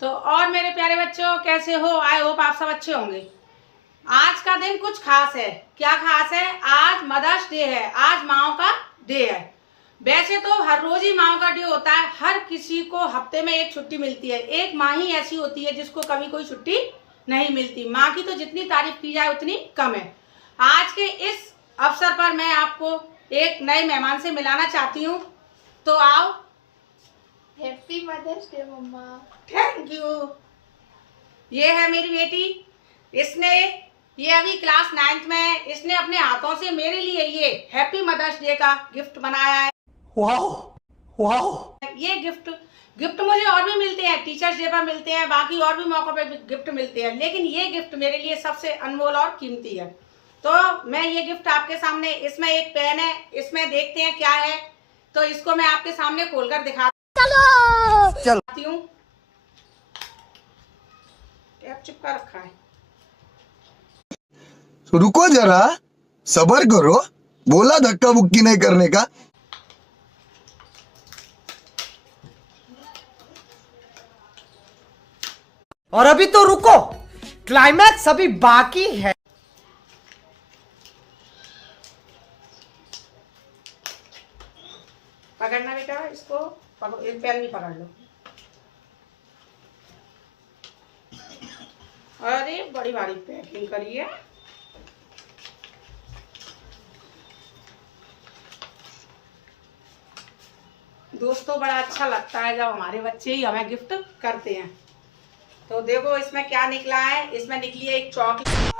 तो और मेरे प्यारे बच्चों, कैसे हो? आई होप आप सब अच्छे होंगे। आज का दिन कुछ खास है। क्या खास है? आज मदर्स डे है, आज माओ का डे है। वैसे तो हर रोज ही माओ का डे होता है, हर किसी को हफ्ते में एक छुट्टी मिलती है। एक माँ ही ऐसी होती है जिसको कभी कोई छुट्टी नहीं मिलती। माँ की तो जितनी तारीफ की जाए उतनी कम है। आज के इस अवसर पर मैं आपको एक नए मेहमान से मिलाना चाहती हूँ, तो आओ। हैप्पी मदर्स डे मम्मा। Thank you. ये है मेरी बेटी, इसने ये अभी क्लास 9th में है। इसने अपने हाथों से मेरे लिए ये हैप्पी मदर्स डे का गिफ्ट बनाया है। Wow wow. ये गिफ्ट मुझे और भी मिलते हैं, टीचर्स डे पर मिलते हैं, बाकी और भी मौकों पे गिफ्ट मिलते हैं, लेकिन ये गिफ्ट मेरे लिए सबसे अनमोल और कीमती है। तो मैं ये गिफ्ट आपके सामने, इसमें एक पेन है, इसमें देखते हैं क्या है। तो इसको मैं आपके सामने खोलकर दिखाती हूँ। टैप चिपका रखा है। रुको जरा, सब्र करो, बोला धक्का बुक्की नहीं करने का। और अभी तो रुको, क्लाइमैक्स अभी बाकी है। पकड़ना बेटा, इसको एक पेन भी पकड़ लो। अरे बड़ी भारी पैकिंग करी है। दोस्तों, बड़ा अच्छा लगता है जब हमारे बच्चे ही हमें गिफ्ट करते हैं। तो देखो इसमें क्या निकला है। इसमें निकली है एक चॉकलेट।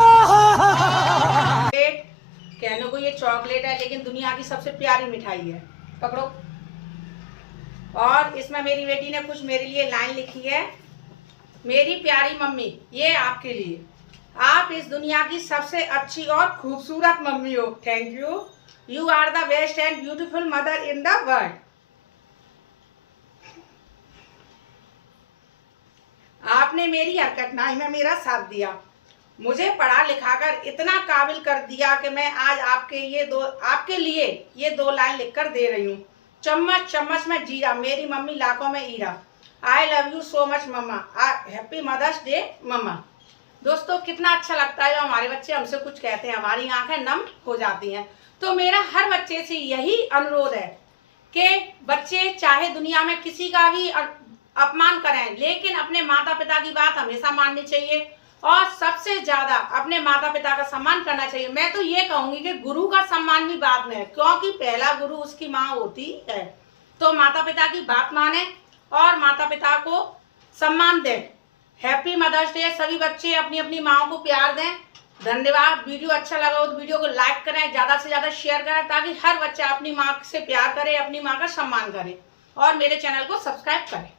कहने को ये चॉकलेट है, लेकिन दुनिया की सबसे प्यारी मिठाई है। पकड़ो। और इसमें मेरी बेटी ने कुछ मेरे लिए लाइन लिखी है। मेरी प्यारी मम्मी, ये आपके लिए। आप इस दुनिया की सबसे अच्छी और खूबसूरत मम्मी हो। Thank you. You are the best and beautiful mother in the world. आपने मेरी हरकतनाई में मेरा साथ दिया, मुझे पढ़ा लिखाकर इतना काबिल कर दिया कि मैं आज आपके लिए ये दो लाइन लिखकर दे रही हूँ। चम्मच चम्मच में जीरा, मेरी मम्मी लाखों में हीरा। I love you so much mamma. Happy mother's day mamma. दोस्तों, कितना अच्छा लगता है जब हमारे बच्चे हमसे कुछ कहते हैं, हमारी आंखें नम हो जाती हैं। तो मेरा हर बच्चे से यही अनुरोध है कि बच्चे चाहे दुनिया में किसी का भी अपमान करें, लेकिन अपने माता पिता की बात हमेशा माननी चाहिए और सबसे ज्यादा अपने माता पिता का सम्मान करना चाहिए। मैं तो ये कहूंगी कि गुरु का सम्मान भी बाद में है, क्योंकि पहला गुरु उसकी माँ होती है। तो माता पिता की बात माने और माता पिता को सम्मान दें। Happy mother's day. सभी बच्चे अपनी अपनी माँ को प्यार दें। धन्यवाद। वीडियो अच्छा लगा हो तो वीडियो को लाइक करें, ज्यादा से ज्यादा शेयर करें, ताकि हर बच्चा अपनी माँ से प्यार करे, अपनी माँ का सम्मान करे और मेरे चैनल को सब्सक्राइब करें।